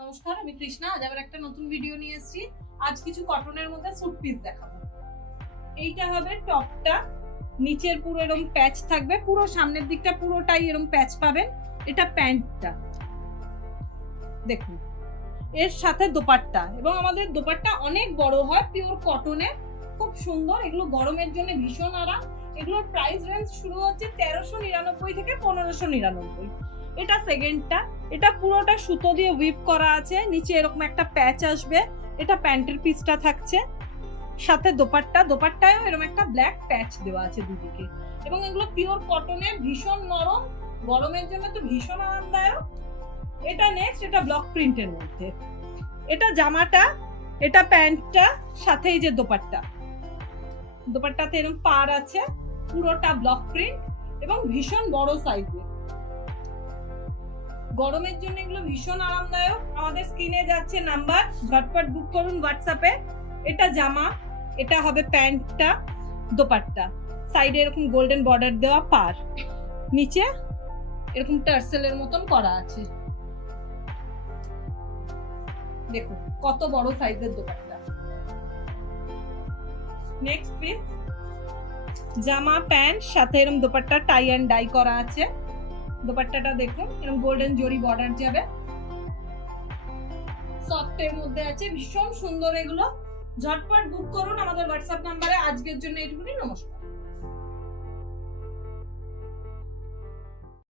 নমস্কার, আমি কৃষ্ণা। আজ আবার একটা নতুন ভিডিও নিয়ে এসেছি। আজ কিছু কটনের মধ্যে স্যুট পিস দেখাবো। এইটা হবে টপটা, নিচের পুরো এরকম প্যাচ থাকবে, পুরো সামনের দিকটা পুরোটাই এরকম প্যাচ পাবেন। এটা প্যান্টটা দেখুন, এর সাথে দোপাট্টা, এবং আমাদের দোপাট্টা অনেক বড় হয়, পিওর কটনের, খুব সুন্দর। এগুলো গরমের জন্য ভীষণ আরাম। এগুলোর প্রাইস রেঞ্জ শুরু হচ্ছে 1399 থেকে 1599। এটা সেকেন্ডটা, এটা পুরোটা সুতো দিয়ে উইভ করা আছে, নিচে এরকম একটা প্যাচ আসবে। এটা প্যান্টের পিসটা থাকছে, সাথে দোপাট্টায়ও এরকম একটা ব্ল্যাক প্যাচ দেওয়া আছে দুদিকে। এবং এগুলো পিওর কটনের, ভীষণ নরম, গরমের জন্য তো ভীষণ আরামদায়ক। এটা নেক্সট, এটা ব্লক প্রিন্টের মধ্যে। এটা জামাটা, এটা প্যান্টটা, সাথে এই যে দোপাট্টাতে এরকম পার আছে, পুরোটা ব্লক প্রিন্ট এবং ভীষণ বড় সাইজে। গরমের জন্য এগুলো ভীষণ আরামদায়ক। আমাদের স্ক্রিনে যাচ্ছে নাম্বার, ঝটপট বুক করুন হোয়াটসঅ্যাপে। এটা জামা, এটা হবে প্যান্টটা, দোপাট্টা, সাইডে এরকম গোল্ডেন বর্ডার দেওয়া, পার, নিচে এরকম টার্সেলের মতন করা আছে। দেখুন কত বড় সাইজের দোপাট্টা। নেক্সট পিস, জামা প্যান্ট, সাথে এরকম দোপাট্টা টাই অ্যান্ড ডাই করা আছে। দোপাট্টাটা দেখুন এরকম গোল্ডেন জরি বর্ডার যাবে, সফট এর মধ্যে আছে, ভীষণ সুন্দর। এগুলো ঝটপট বুক করুন আমাদের হোয়াটসঅ্যাপ নাম্বারে। আজকের জন্য এইটুকুনি, নমস্কার।